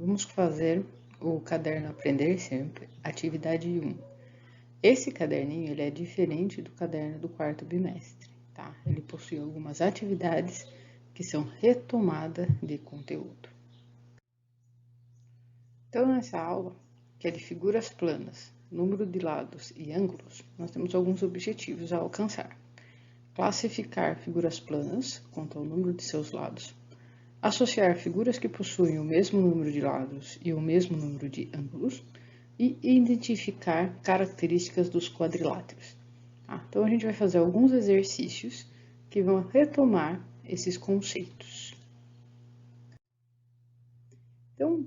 Vamos fazer o caderno Aprender Sempre, atividade 1. Esse caderninho ele é diferente do caderno do quarto bimestre, tá? Ele possui algumas atividades que são retomada de conteúdo. Então, nessa aula, que é de figuras planas, número de lados e ângulos, nós temos alguns objetivos a alcançar. Classificar figuras planas, quanto ao número de seus lados. Associar figuras que possuem o mesmo número de lados e o mesmo número de ângulos. E identificar características dos quadriláteros. Então, a gente vai fazer alguns exercícios que vão retomar esses conceitos. Então,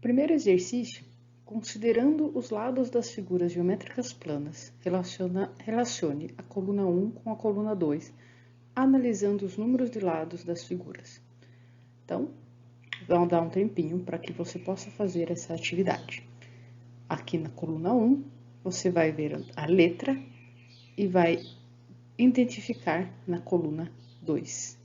primeiro exercício, considerando os lados das figuras geométricas planas, relacione a coluna 1 com a coluna 2, analisando os números de lados das figuras. Então, vamos dar um tempinho para que você possa fazer essa atividade. Aqui na coluna 1, você vai ver a letra e vai identificar na coluna 2.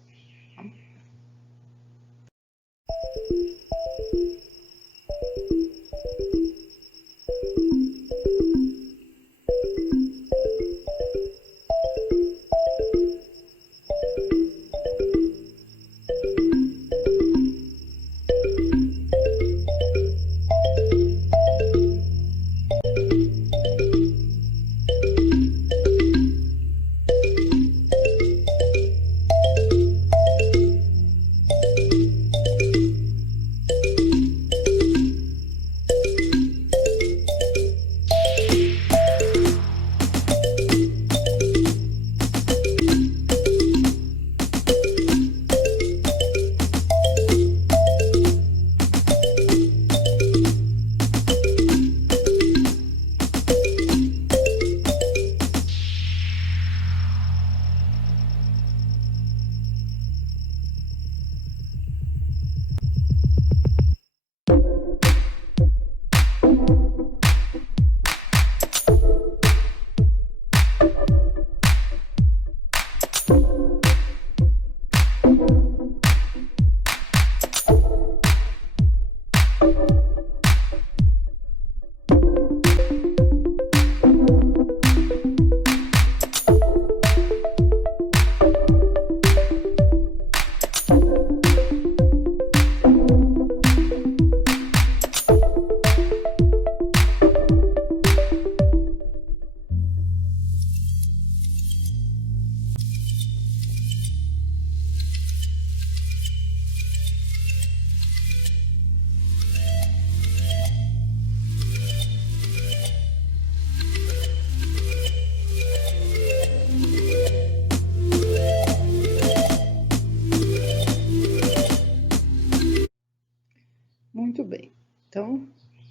Muito bem, então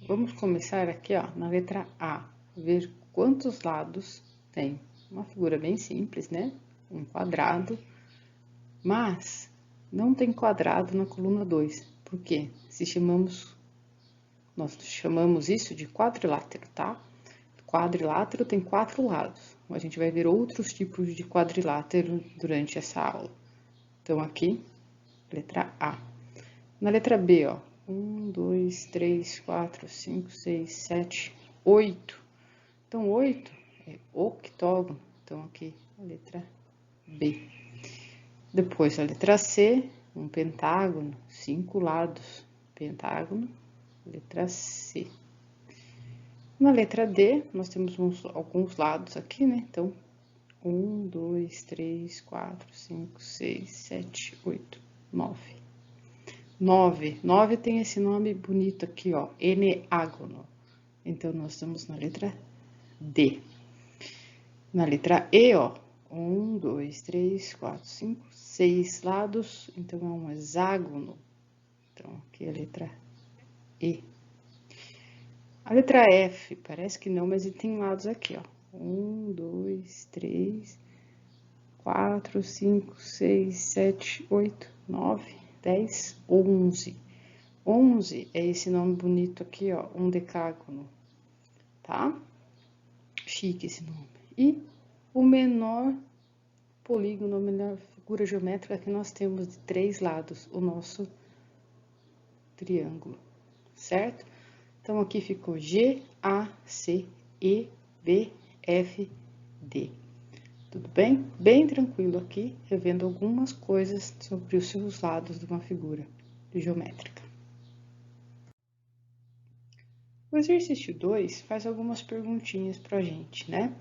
vamos começar aqui ó, na letra A, ver quantos lados tem. Uma figura bem simples, né? Um quadrado, mas não tem quadrado na coluna 2, por quê? Nós chamamos isso de quadrilátero, tá? Quadrilátero tem 4 lados, a gente vai ver outros tipos de quadrilátero durante essa aula. Então, aqui, letra A. Na letra B, ó, 1, 2, 3, 4, 5, 6, 7, 8. Então, 8 é octógono. Então, aqui, a letra B. Depois, a letra C, um pentágono, 5 lados. Pentágono, letra C. Na letra D, nós temos alguns lados aqui, né? Então, 1, 2, 3, 4, 5, 6, 7, 8, 9. 9 tem esse nome bonito aqui, ó, eneágono. Então, nós estamos na letra D. Na letra E, ó, 1, 2, 3, 4, 5, 6 lados, então é um hexágono. Então, aqui é a letra E. A letra F, parece que não, mas ele tem lados aqui, ó. 1, 2, 3, 4, 5, 6, 7, 8, 9, 10, 11. 11 é esse nome bonito aqui, ó, um decágono, tá? Chique esse nome. E o menor polígono, a menor figura geométrica que nós temos de 3 lados, o nosso triângulo, certo? Então, aqui ficou G, A, C, E, B, F, D. Tudo bem? Bem tranquilo aqui, revendo algumas coisas sobre os seus lados de uma figura geométrica. O exercício 2 faz algumas perguntinhas pra gente, né?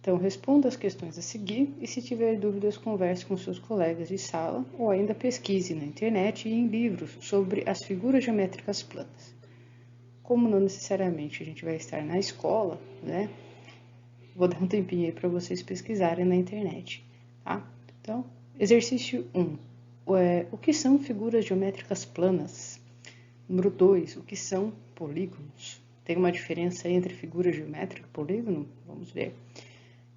Então, responda as questões a seguir e, se tiver dúvidas, converse com seus colegas de sala ou ainda pesquise na internet e em livros sobre as figuras geométricas planas. Como não necessariamente a gente vai estar na escola, né? Vou dar um tempinho aí para vocês pesquisarem na internet, tá? Então, exercício 1. O que são figuras geométricas planas? Número 2. O que são polígonos? Tem uma diferença entre figura geométrica e polígono? Vamos ver.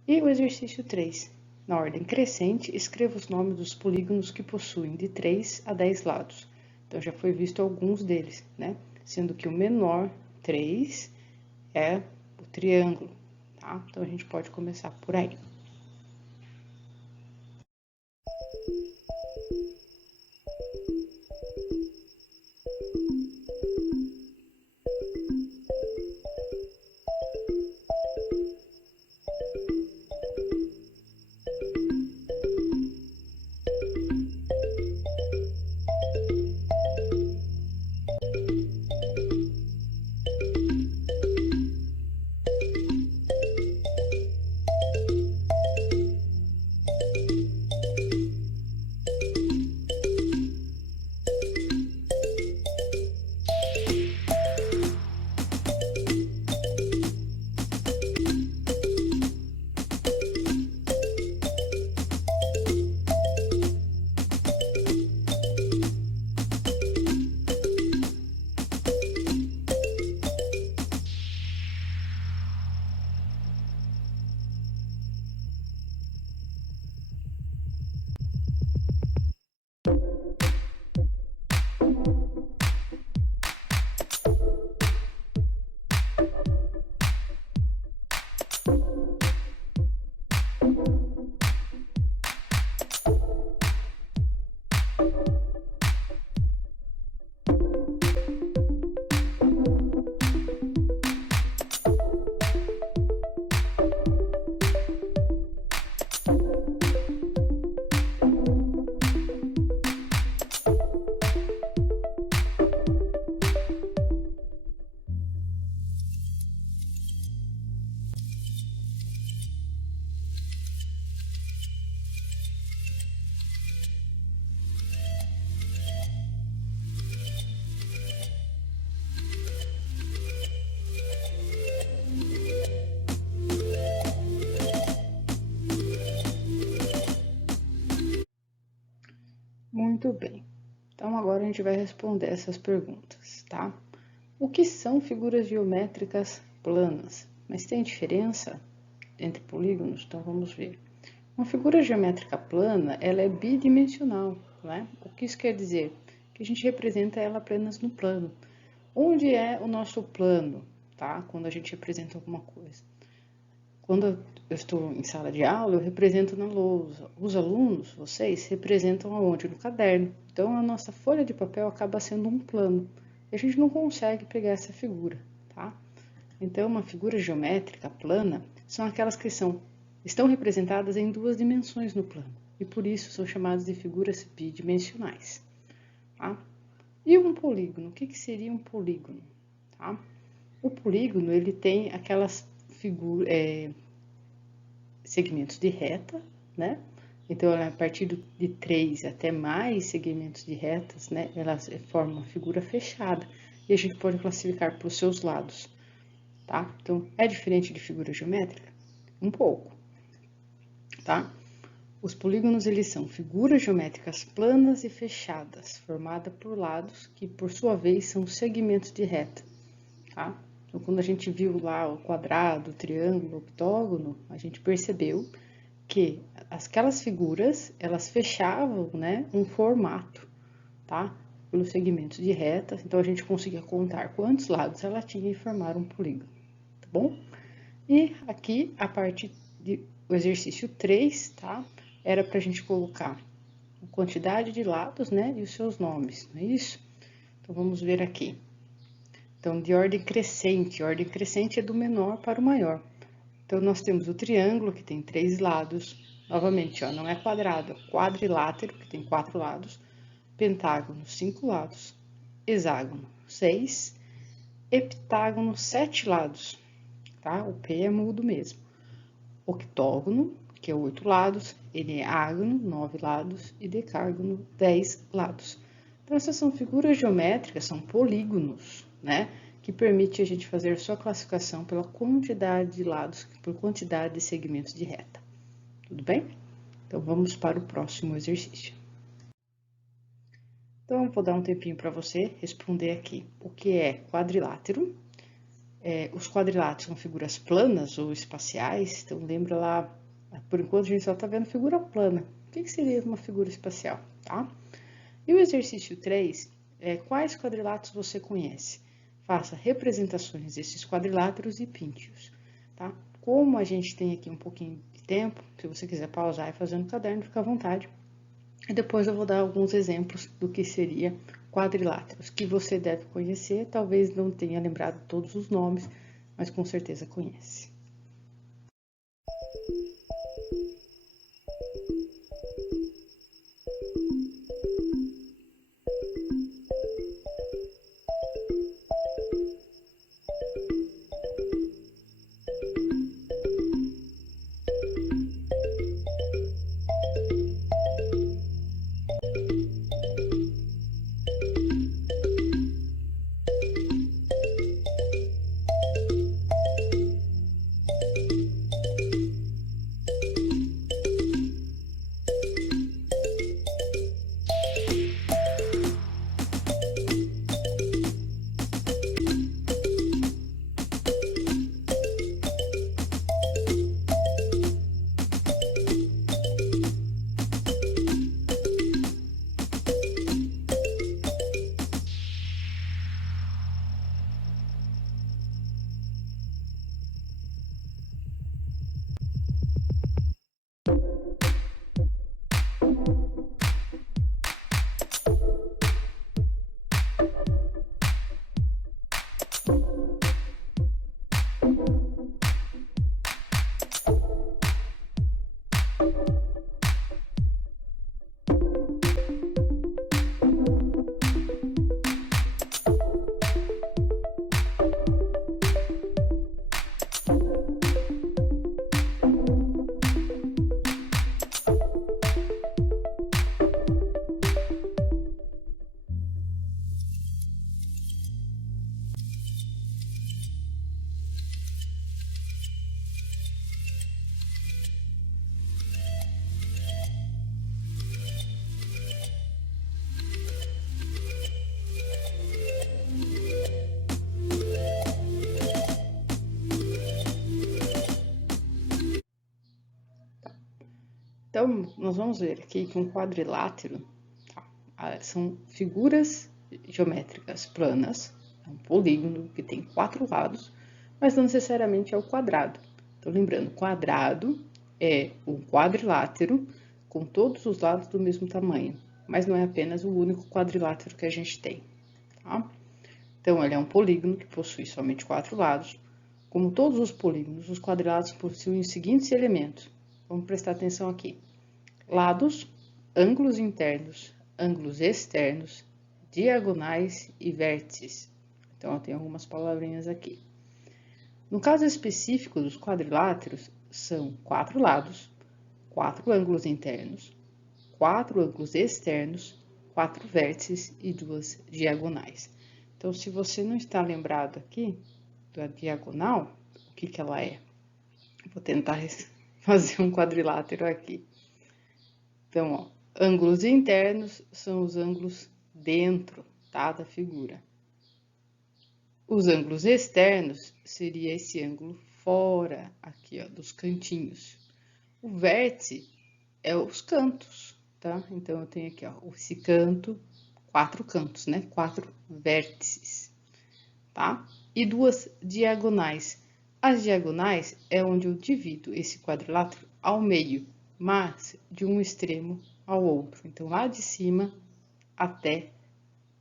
E o exercício 3. Na ordem crescente, escreva os nomes dos polígonos que possuem de 3 a 10 lados. Então, já foi visto alguns deles, né? Sendo que o menor, 3, é o triângulo, tá? Então, a gente pode começar por aí. Muito bem. Então, agora a gente vai responder essas perguntas, tá? O que são figuras geométricas planas? Mas tem diferença entre polígonos? Então, vamos ver. Uma figura geométrica plana, ela é bidimensional, né? O que isso quer dizer? Que a gente representa ela apenas no plano. Onde é o nosso plano, tá? Quando a gente representa alguma coisa. Quando eu estou em sala de aula, eu represento na lousa. Os alunos, vocês, representam aonde? No caderno. Então, a nossa folha de papel acaba sendo um plano. E a gente não consegue pegar essa figura, tá? Então, uma figura geométrica plana são aquelas que estão representadas em duas dimensões no plano. E por isso são chamadas de figuras bidimensionais, tá? E um polígono? O que seria um polígono? Tá? O polígono, ele tem aquelas segmentos de reta, né? Então, a partir de 3 até mais segmentos de retas, né? Elas formam uma figura fechada. E a gente pode classificar por seus lados, tá? Então, é diferente de figura geométrica? Um pouco, tá? Os polígonos, eles são figuras geométricas planas e fechadas, formadas por lados, que por sua vez são segmentos de reta, tá? Então, quando a gente viu lá o quadrado, o triângulo, o octógono, a gente percebeu que aquelas figuras, elas fechavam, né, um formato, tá? Pelos segmentos de reta, então a gente conseguia contar quantos lados ela tinha e formar um polígono, tá bom? E aqui, a parte do exercício 3, tá? Era pra gente colocar a quantidade de lados, né, e os seus nomes, não é isso? Então, vamos ver aqui. Então, de ordem crescente é do menor para o maior. Então, nós temos o triângulo, que tem 3 lados. Novamente, ó, não é quadrado, é quadrilátero, que tem 4 lados. Pentágono, 5 lados. Hexágono, 6. Heptágono, 7 lados, tá? O P é mudo mesmo. Octógono, que é 8 lados. Eneágono, 9 lados. E decágono, 10 lados. Então, essas são figuras geométricas, são polígonos, né? Que permite a gente fazer sua classificação pela quantidade de lados, por quantidade de segmentos de reta. Tudo bem? Então, vamos para o próximo exercício. Então, eu vou dar um tempinho para você responder aqui o que é quadrilátero. Os quadriláteros são figuras planas ou espaciais, então lembra lá, por enquanto a gente só está vendo figura plana. O que seria uma figura espacial, tá? E o exercício 3 é quais quadriláteros você conhece? Faça representações desses quadriláteros e pinte-os, tá? Como a gente tem aqui um pouquinho de tempo, se você quiser pausar e fazer no caderno, fica à vontade. E depois eu vou dar alguns exemplos do que seria quadriláteros, que você deve conhecer, talvez não tenha lembrado todos os nomes, mas com certeza conhece. Então, nós vamos ver aqui que um quadrilátero são figuras geométricas planas, é um polígono que tem 4 lados, mas não necessariamente é o quadrado. Então, lembrando, quadrado é um quadrilátero com todos os lados do mesmo tamanho, mas não é apenas o único quadrilátero que a gente tem, tá? Então, ele é um polígono que possui somente 4 lados. Como todos os polígonos, os quadriláteros possuem os seguintes elementos. Vamos prestar atenção aqui. Lados, ângulos internos, ângulos externos, diagonais e vértices. Então, eu tenho algumas palavrinhas aqui. No caso específico dos quadriláteros, são 4 lados, 4 ângulos internos, 4 ângulos externos, 4 vértices e 2 diagonais. Então, se você não está lembrado aqui da diagonal, o que ela é? Vou tentar fazer um quadrilátero aqui. Então, ó, ângulos internos são os ângulos dentro, tá, da figura. Os ângulos externos seria esse ângulo fora, aqui, ó, dos cantinhos. O vértice é os cantos, tá? Então, eu tenho aqui, ó, esse canto, 4 cantos, né? 4 vértices, tá? E 2 diagonais. As diagonais é onde eu divido esse quadrilátero ao meio, mas de um extremo ao outro. Então, lá de cima até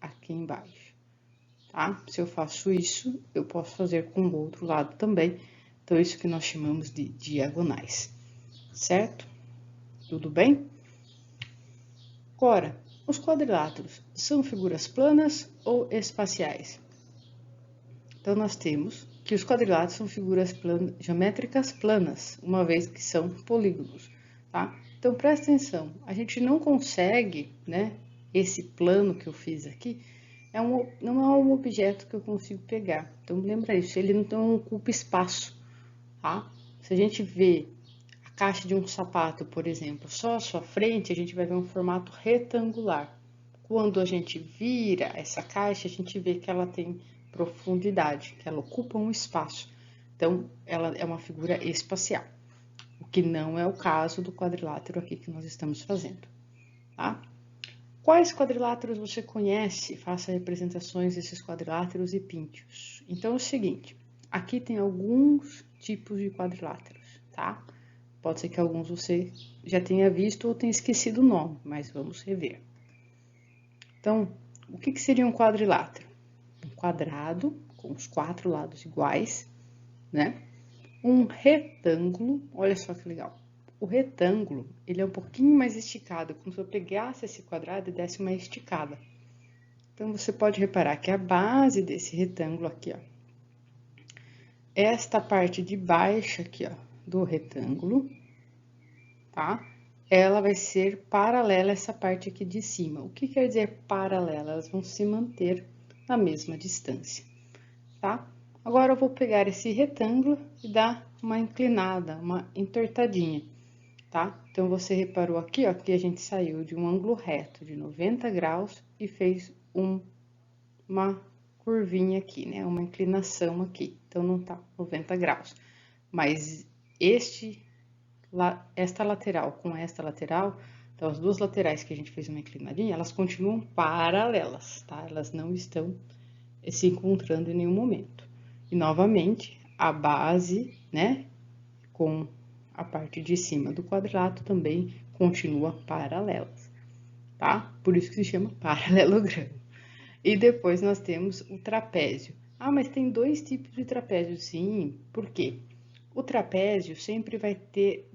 aqui embaixo. tá? Se eu faço isso, eu posso fazer com o outro lado também. Então, isso que nós chamamos de diagonais, certo? Tudo bem? Agora, os quadriláteros são figuras planas ou espaciais? Então, nós temos que os quadriláteros são figuras geométricas planas, uma vez que são polígonos, tá? Então, presta atenção, a gente não consegue, né, esse plano que eu fiz aqui, não é um objeto que eu consigo pegar. Então, lembra isso, ele não ocupa espaço, tá? Se a gente vê a caixa de um sapato, por exemplo, só a sua frente, a gente vai ver um formato retangular. Quando a gente vira essa caixa, a gente vê que ela tem profundidade, que ela ocupa um espaço. Então, ela é uma figura espacial, o que não é o caso do quadrilátero aqui que nós estamos fazendo, tá? Quais quadriláteros você conhece? Faça representações desses quadriláteros e pinte-os. Então, é o seguinte, aqui tem alguns tipos de quadriláteros, tá? Pode ser que alguns você já tenha visto ou tenha esquecido o nome, mas vamos rever. Então, o que seria um quadrilátero? Um quadrado com os 4 lados iguais, né? Um retângulo, olha só que legal. O retângulo, ele é um pouquinho mais esticado, como se eu pegasse esse quadrado e desse uma esticada. Então, você pode reparar que a base desse retângulo aqui, ó, esta parte de baixo aqui, ó, do retângulo, tá? Ela vai ser paralela a essa parte aqui de cima. O que quer dizer paralela? Elas vão se manter na mesma distância, tá? Agora, eu vou pegar esse retângulo e dar uma inclinada, uma entortadinha, tá? Então, você reparou aqui, ó, que a gente saiu de um ângulo reto de 90 graus e fez uma curvinha aqui, né? Uma inclinação aqui. Então, não tá 90 graus. Mas esta lateral com esta lateral, então as duas laterais que a gente fez uma inclinadinha, elas continuam paralelas, tá? Elas não estão se encontrando em nenhum momento. E novamente, a base, né, com a parte de cima do quadrilátero também continua paralelas, tá? Por isso que se chama paralelogramo. E depois nós temos o trapézio. Ah, mas tem 2 tipos de trapézio, sim. Por quê? O trapézio sempre vai ter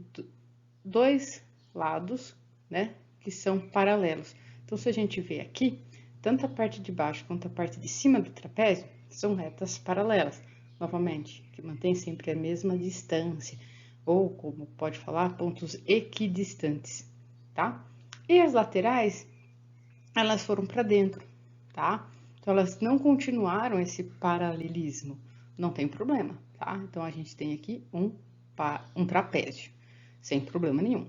2 lados, né, que são paralelos. Então, se a gente vê aqui, tanto a parte de baixo quanto a parte de cima do trapézio são retas paralelas. Novamente, que mantém sempre a mesma distância, ou como pode falar, pontos equidistantes, tá? E as laterais, elas foram para dentro, tá? Então, elas não continuaram esse paralelismo, não tem problema, tá? Então, a gente tem aqui um trapézio, sem problema nenhum.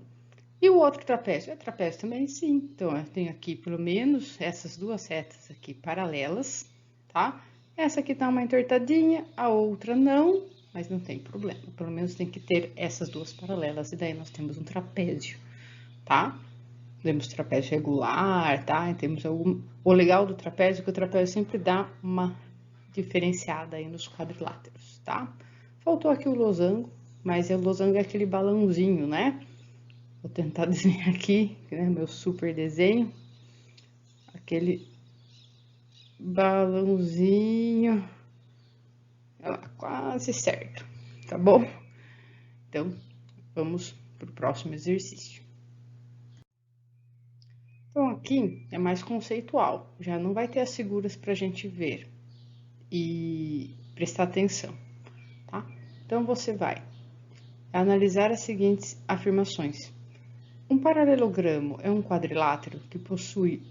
E o outro trapézio? É trapézio também, sim. Então, eu tenho aqui pelo menos essas 2 retas aqui paralelas, tá? Essa aqui tá uma entortadinha, a outra não, mas não tem problema. Pelo menos tem que ter essas 2 paralelas, e daí nós temos um trapézio, tá? Temos trapézio regular, tá? E temos o legal do trapézio é que o trapézio sempre dá uma diferenciada aí nos quadriláteros, tá? Faltou aqui o losango, mas o losango é aquele balãozinho, né? Vou tentar desenhar aqui, né, meu super desenho. Aquele balãozinho. Olha lá, quase certo, tá bom? Então, vamos para o próximo exercício. Então, aqui é mais conceitual, já não vai ter as figuras para a gente ver e prestar atenção, tá? Então, você vai analisar as seguintes afirmações. Um paralelogramo é um quadrilátero que possui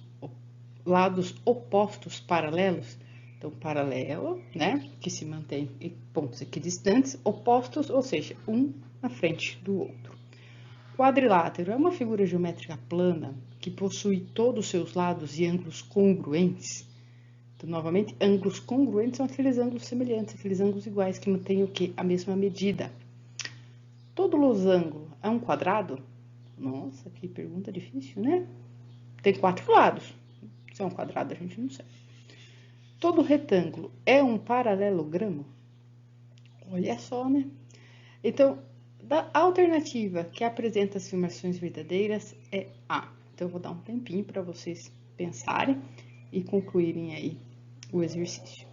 lados opostos paralelos. Então, paralelo, né, que se mantém em pontos equidistantes, opostos, ou seja, um na frente do outro. Quadrilátero é uma figura geométrica plana que possui todos os seus lados e ângulos congruentes. Então, novamente, ângulos congruentes são aqueles ângulos semelhantes, aqueles ângulos iguais que mantêm o quê? A mesma medida. Todo losango é um quadrado? Nossa, que pergunta difícil, né? Tem 4 lados. Se é um quadrado, a gente não sabe. Todo retângulo é um paralelogramo? Olha só, né? Então, a alternativa que apresenta as afirmações verdadeiras é A. Então, eu vou dar um tempinho para vocês pensarem e concluírem aí o exercício.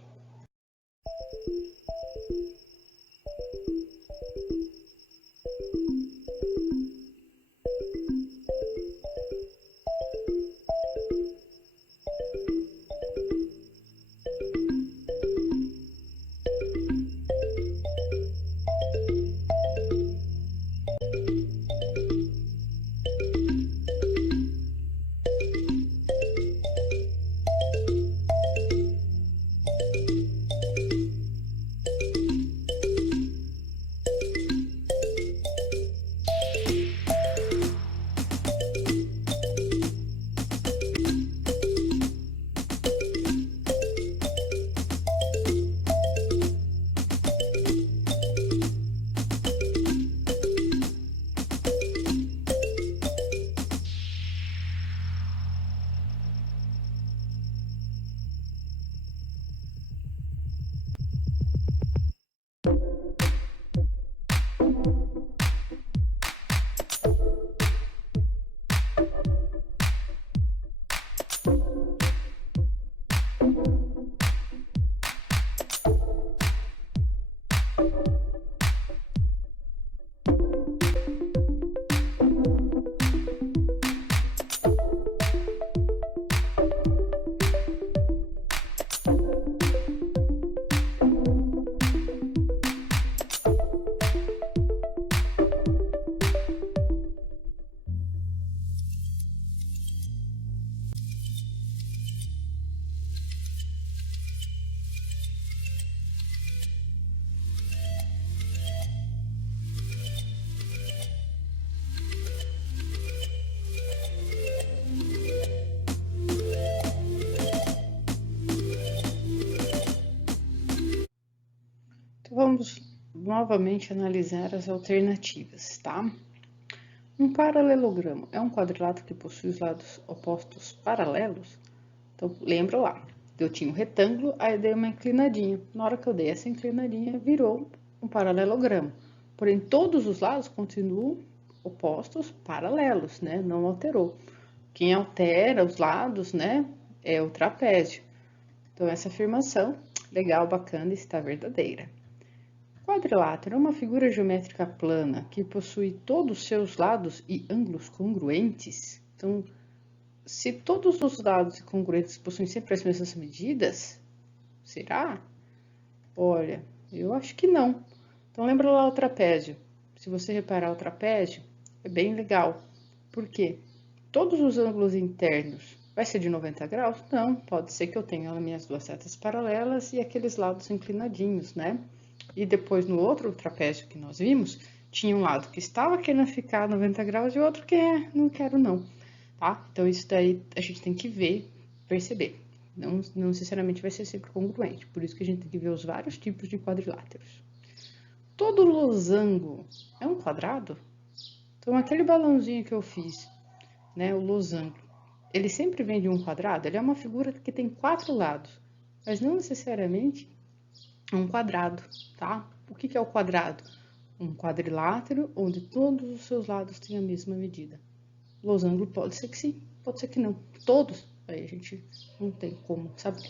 Vamos novamente analisar as alternativas, tá? Um paralelogramo é um quadrilátero que possui os lados opostos paralelos? Então, lembra lá, eu tinha um retângulo, aí dei uma inclinadinha. Na hora que eu dei essa inclinadinha, virou um paralelogramo. Porém, todos os lados continuam opostos paralelos, né? Não alterou. Quem altera os lados, né, é o trapézio. Então, essa afirmação, legal, bacana, está verdadeira. Quadrilátero é uma figura geométrica plana que possui todos os seus lados e ângulos congruentes. Então, se todos os lados congruentes possuem sempre as mesmas medidas, será? Olha, eu acho que não. Então, lembra lá o trapézio. Se você reparar o trapézio, é bem legal. Por quê? Todos os ângulos internos vai ser de 90 graus? Não, pode ser que eu tenha as minhas duas setas paralelas e aqueles lados inclinadinhos, né? E depois, no outro trapézio que nós vimos, tinha um lado que estava querendo ficar 90 graus e outro que não quero não, tá? Então, isso daí a gente tem que ver, perceber. Não necessariamente vai ser sempre congruente, por isso que a gente tem que ver os vários tipos de quadriláteros. Todo losango é um quadrado? Então, aquele balãozinho que eu fiz, né, o losango, ele sempre vem de um quadrado? Ele é uma figura que tem 4 lados, mas não necessariamente um quadrado, tá? O que é o quadrado? Um quadrilátero onde todos os seus lados têm a mesma medida. Losango pode ser que sim, pode ser que não. Todos, aí a gente não tem como saber.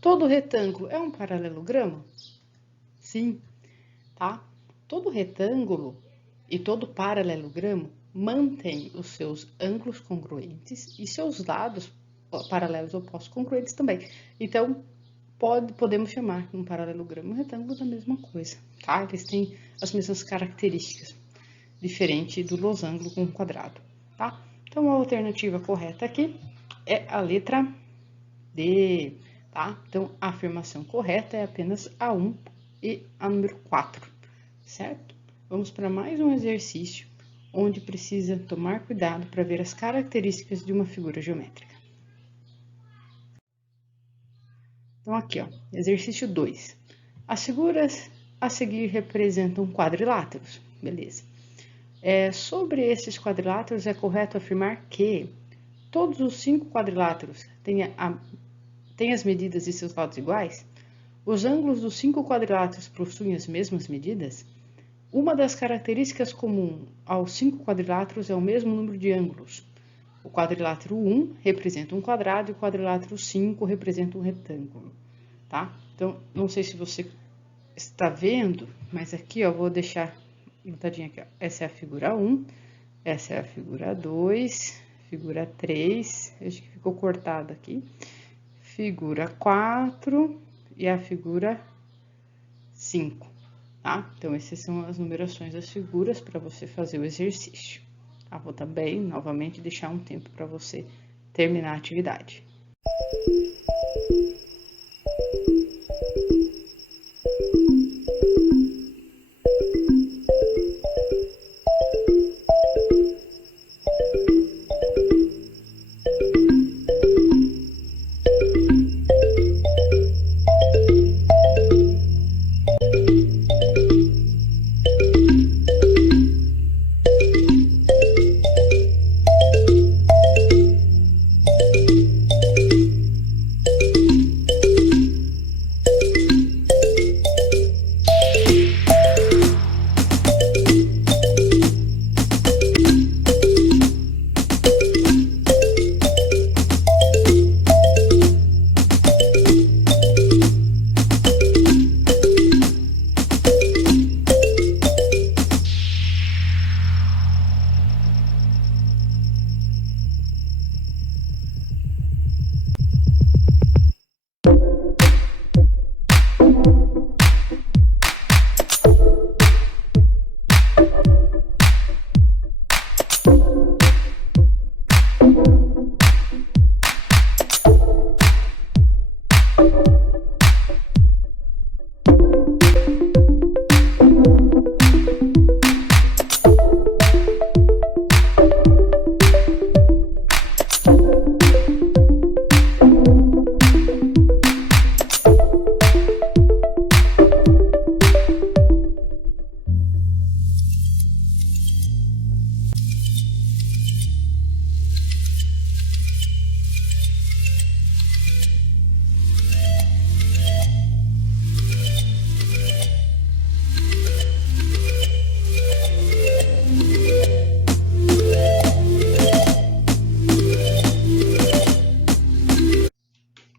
Todo retângulo é um paralelogramo? Sim, tá? Todo retângulo e todo paralelogramo mantém os seus ângulos congruentes e seus lados paralelos opostos congruentes também. Então, podemos chamar um paralelogramo e um retângulo da mesma coisa, tá? Eles têm as mesmas características, diferente do losango com quadrado, tá? Então, a alternativa correta aqui é a letra D, tá? Então, a afirmação correta é apenas a 1 e a número 4, certo? Vamos para mais um exercício, onde precisa tomar cuidado para ver as características de uma figura geométrica. Então, aqui, ó, exercício 2. As figuras a seguir representam quadriláteros, beleza. Sobre esses quadriláteros, é correto afirmar que todos os 5 quadriláteros têm as medidas de seus lados iguais? Os ângulos dos 5 quadriláteros possuem as mesmas medidas? Uma das características comuns aos 5 quadriláteros é o mesmo número de ângulos. O quadrilátero 1 representa um quadrado e o quadrilátero 5 representa um retângulo. tá? Então, não sei se você está vendo, mas aqui, ó, vou deixar notadinha aqui, ó. Essa é a figura 1, essa é a figura 2, figura 3, acho que ficou cortado aqui, figura 4 e a figura 5, tá? Então, essas são as numerações das figuras para você fazer o exercício. Tá? Vou também, novamente, deixar um tempo para você terminar a atividade.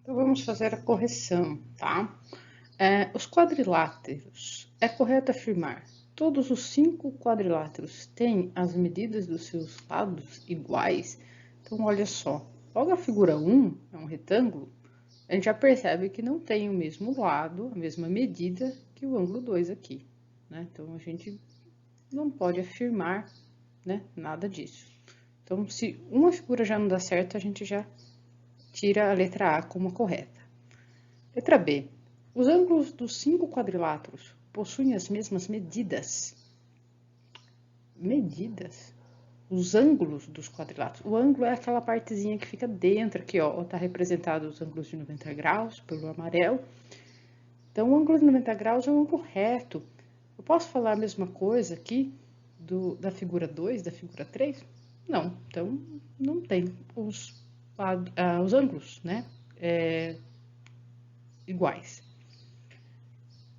Vamos fazer a correção, tá? Os quadriláteros, é correto afirmar, todos os 5 quadriláteros têm as medidas dos seus lados iguais? Então, olha só, logo a figura 1 é um retângulo, a gente já percebe que não tem o mesmo lado, a mesma medida que o ângulo 2 aqui, né? Então, a gente não pode afirmar, né, nada disso. Então, se uma figura já não dá certo, a gente já tira a letra A como correta. Letra B. Os ângulos dos 5 quadriláteros possuem as mesmas medidas. Medidas? Os ângulos dos quadriláteros. O ângulo é aquela partezinha que fica dentro aqui, ó. Tá representado os ângulos de 90 graus pelo amarelo. Então, o ângulo de 90 graus é um ângulo reto. Eu posso falar a mesma coisa aqui da figura 2, da figura 3? Não. Então, não tem os ângulos, né, iguais.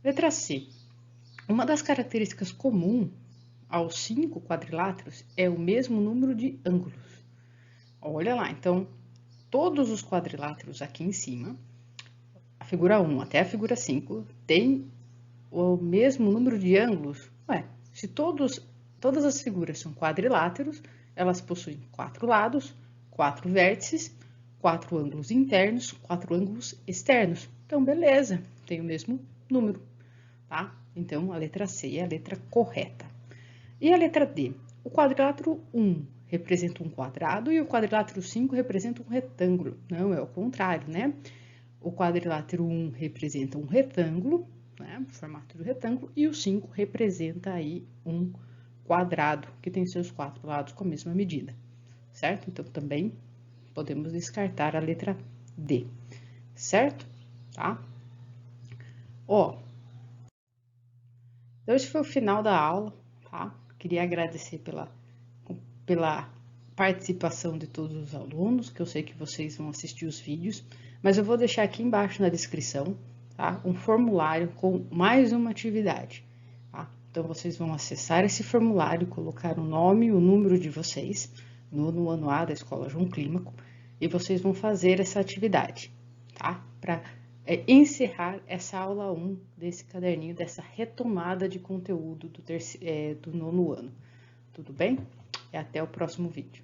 Letra C. Uma das características comuns aos 5 quadriláteros é o mesmo número de ângulos. Olha lá, então, todos os quadriláteros aqui em cima, a figura 1 até a figura 5, tem o mesmo número de ângulos. Ué, se todas as figuras são quadriláteros, elas possuem 4 lados, 4 vértices, 4 ângulos internos, 4 ângulos externos. Então, beleza, tem o mesmo número, tá? Então, a letra C é a letra correta. E a letra D? O quadrilátero 1 representa um quadrado e o quadrilátero 5 representa um retângulo. Não, é o contrário, né? O quadrilátero 1 representa um retângulo, né? O formato do retângulo, e o 5 representa aí um quadrado, que tem seus 4 lados com a mesma medida, certo? Então, também podemos descartar a letra D, certo? Tá? Ó, então esse foi o final da aula, tá? Queria agradecer pela participação de todos os alunos, que eu sei que vocês vão assistir os vídeos, mas eu vou deixar aqui embaixo na descrição, tá? Um formulário com mais uma atividade, tá? Então, vocês vão acessar esse formulário, colocar o nome e o número de vocês, no ano A da Escola João Clímaco, e vocês vão fazer essa atividade, tá? Para encerrar essa aula 1 desse caderninho, dessa retomada de conteúdo do 9º ano. Tudo bem? E até o próximo vídeo.